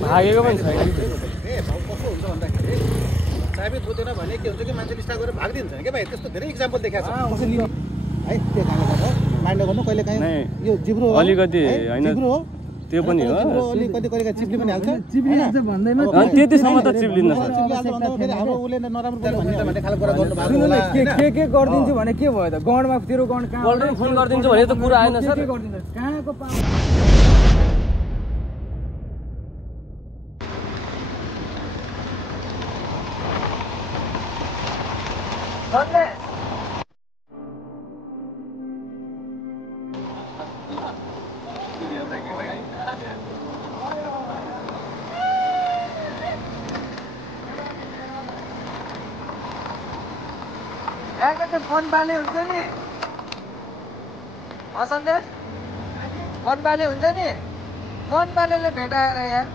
भागेको पनि छैन कस्तो हुन्छ भन्दाखेरि चाबी बुझेन भने के हुन्छ कि मान्छेले स्टार्ट गरेर भागिदिन्छ क्या भाइ त्यस्तो धेरै इक्जाम्पल देखाएको छ है त्यो कारणले गर्दा माइन्ड गर्नु कहिले काहीँ यो जिब्रो अलिकति हैन जिब्रो हो त्यो पनि हो अलिकति कहिले चिप्ली पनि हाल्छ चिप्लिन्छ भन्दैमा त्यतिसम्म त चिप्लिन्न चिप्ली हाल्छ भन्दा फेरि हाम्रो उसले नराम्रो पनि भन्ने खालको कुरा गर्नु भएको होला के गरिदिन्छु भने के भयो त गणमा तेरो गण कहाँ अलरेडी फोन गरिदिन्छु भने त कुरा आएन सर के गरिदिन्छ कहाँको पाउ फोन बाले हुन्छ नि सन्देश फोन बाले हुन्छ नि फोन बालेले भेटाएर यार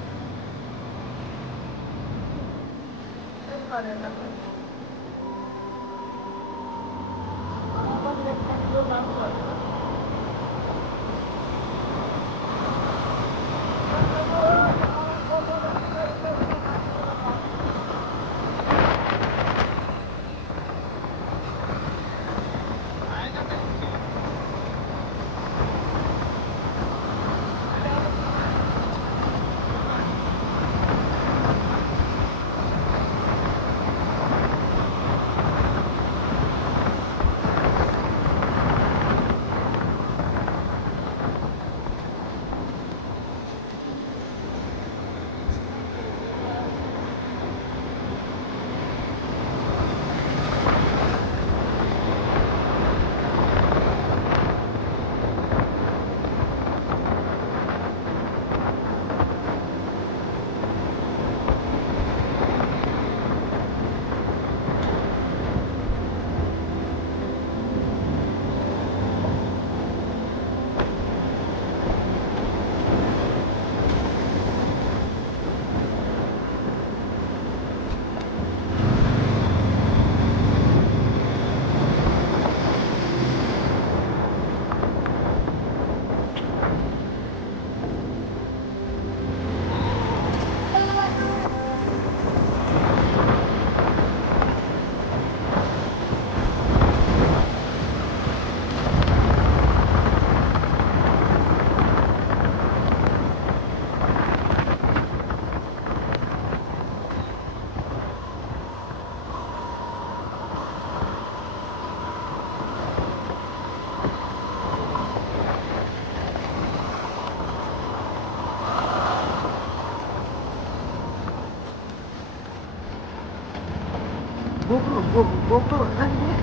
गोप्रो हुन्छ नि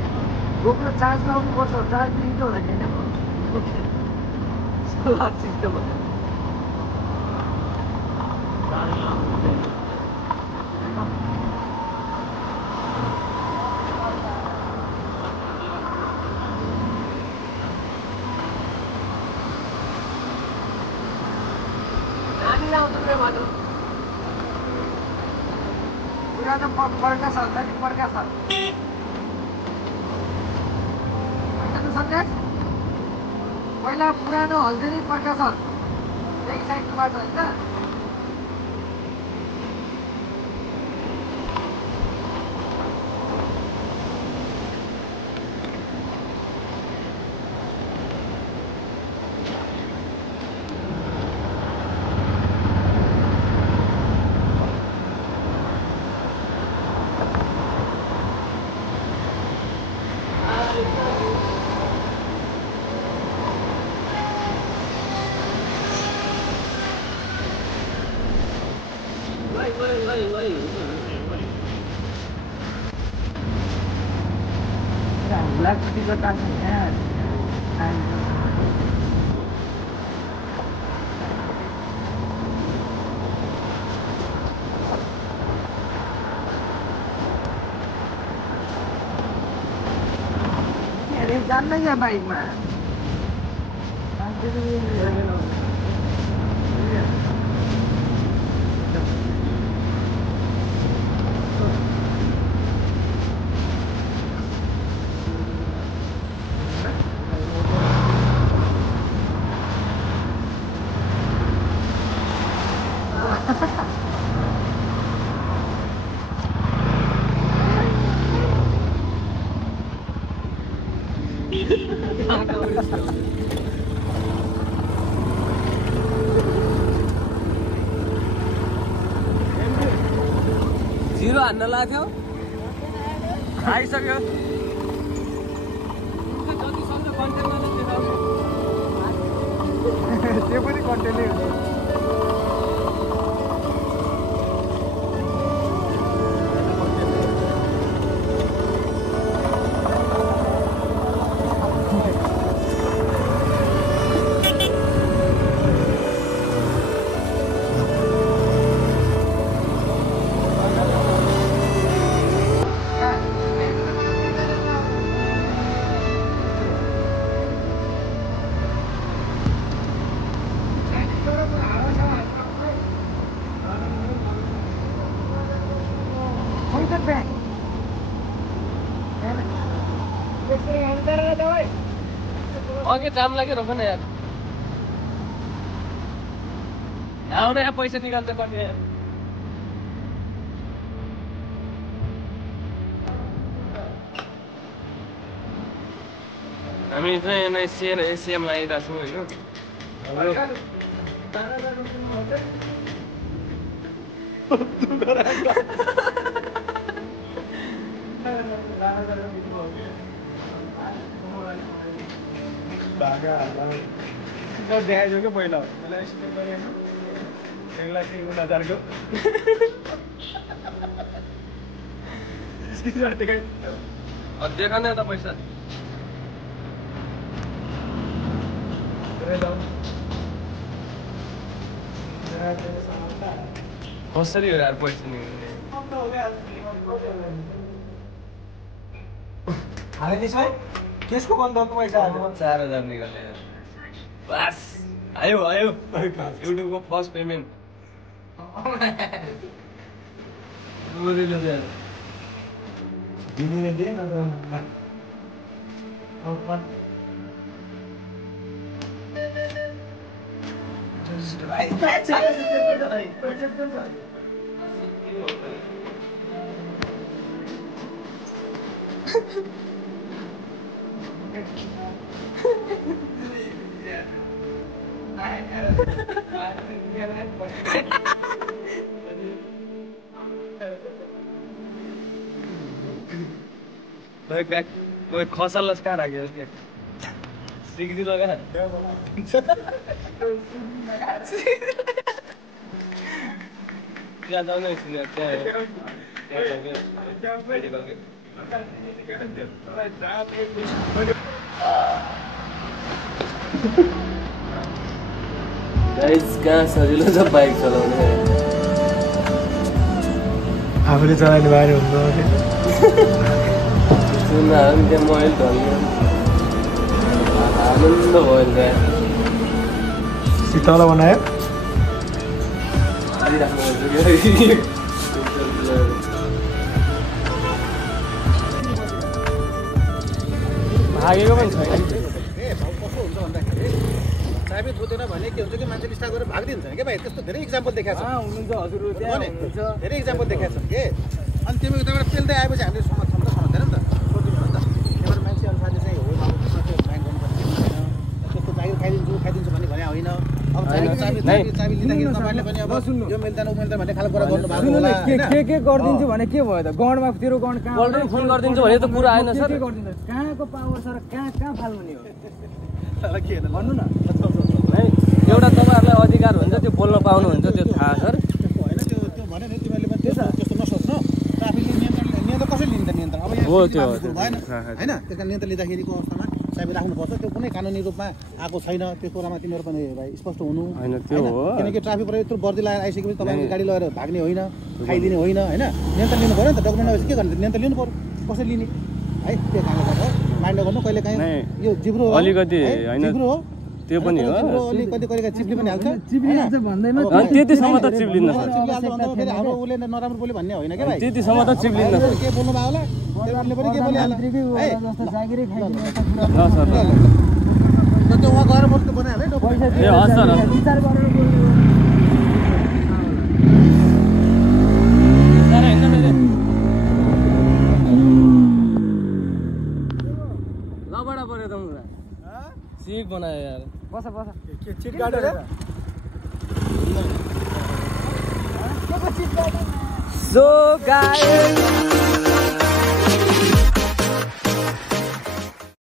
गोप्रो चार्ज लाउनुपर्छ चार्ज दिन्छ होला नि लाग्छ त्यो नानी लाउँछ रे भन्नु पुरानो पर्का छ पर्का छ पहिला पुरानो हल्दी पर्का छ त्यही साइडबाट होइन जान्न क्या बाइकमा जिरो हान्न लाग्थ्यो आइसक्यो त्यो पनि कन्टेन्टै हुन्छ अघि जाम लाग्यो रोक न यार आउन यहाँ पैसा निकाल्छ कति यार हामी चाहिँ एनआइसी र एसिएममा आइरहेको छौँ होइन देखाइदियो क्या पहिला मलाई स्टेट गरेन 1,50,000 देखा न त पैसा कसरी हो यार पैसा निकाल्ने हालिदिस् है केसको बन्दको पैसा 4,000 निकाल्ने यार बस आयो आयो युट्युबको फर्स्ट पेमेन्ट दिने दे न कोही खसलस कहाँ राख्यो सिक्दी लगा त्यहाँ जाउँ न कहाँ सजिलो छ बाइक चलाउने आफूले चलाउने बारे हुन्छ सुन्दाहरू पनि त्यहाँ मोबाइल ढल्ने आनन्द भयो नि शीतल बनायो भागेको पनि छैन कस्तो हुन्छ भन्दाखेरि चाबी थोदेन भने के हुन्छ कि मान्छेले स्टार्ट गरेर भागिदिन्छ क्या भाइ त्यस्तो धेरै इक्जाम्पल देखाएको छ हुनुहुन्छ हजुर त्यहाँ हुनुहुन्छ धेरै इक्जाम्पल देखाएको छ के अनि त्यो उताबाट पेल्दै आएपछि हामीले समात्दैन नि त सोधिदिनु नि त त्यहाँबाट मान्छे अनुसारले चाहिँ हो ब्याङ्क गर्नुपर्ने त्यस्तो जागिर खाइदिन्छु भन्ने भने होइन अब चाबी लिँदाखेरि तपाईँले पनि अब यो मिल्दैन उमिल्दैन भन्ने खालको कुरा गर्नु भएको होला के गरिदिन्छु भने के भयो त गणमा तेरो गण कहाँ अलरेडी फोन गरिदिन्छु भने त कुरा आएन सर कहाँको पावर छ र कहाँ फाल्ने हो के भन्नु न एउटा तपाईँहरूलाई अधिकार हुन्छ त्यो बोल्न पाउनुहुन्छ त्यो थाहा सर होइन त्यो भने नि तिमीहरूले पनि त्यस्तो नसोच्नु ट्राफिकले नियन्त्रण कसरी लिन्छ नियन्त्रण अब हो त्यो भएन होइन त्यसका नियन्त्रण लिँदाखेरिको अवस्थामा चाबी राख्नुपर्छ त्यो कुनै कानुनी रूपमा आएको छैन त्यो कुरामा तिमीहरू पनि भाइ स्पष्ट हुनु होइन त्यो हो किनकि ट्राफिक प्रहरी यत्रो वर्दी लगाएर आइसकेपछि तपाईँले गाडी लगेर भाग्ने होइन खाइदिने होइन होइन नियन्त्रण लिनु पऱ्यो नि त डकुमेन्ट नभएपछि के गर्ने नियन्त्रण लिनु पऱ्यो कसरी लिने है त्यो कारणले गर्दा माइन्ड नगर्नु कहिले काहीँ यो जिब्रो हो अलिकति होइन जिब्रो हो त्यो पनि हो कति कहिले चिप्ली पनि हाल्छ भन्दैमा त्यतिसम्म त चिप्लिन्न सर चिप्लिहाल्छ भन्दा फेरि हाम्रो उसले नराम्रो बोल्यो भन्ने होइन क्या भाइ त्यतिसम्म त चिप्लिन्न सर के बोल्नु भयो होला त्यसले पनि के बोलिहाल्ला ल सर त्यो उहाँ गएर बोल्नु बनाइहाल्यो ए हस् सर विचार गरेर सिक बनायो यार बस बस के चिट गाडेर सो गाइस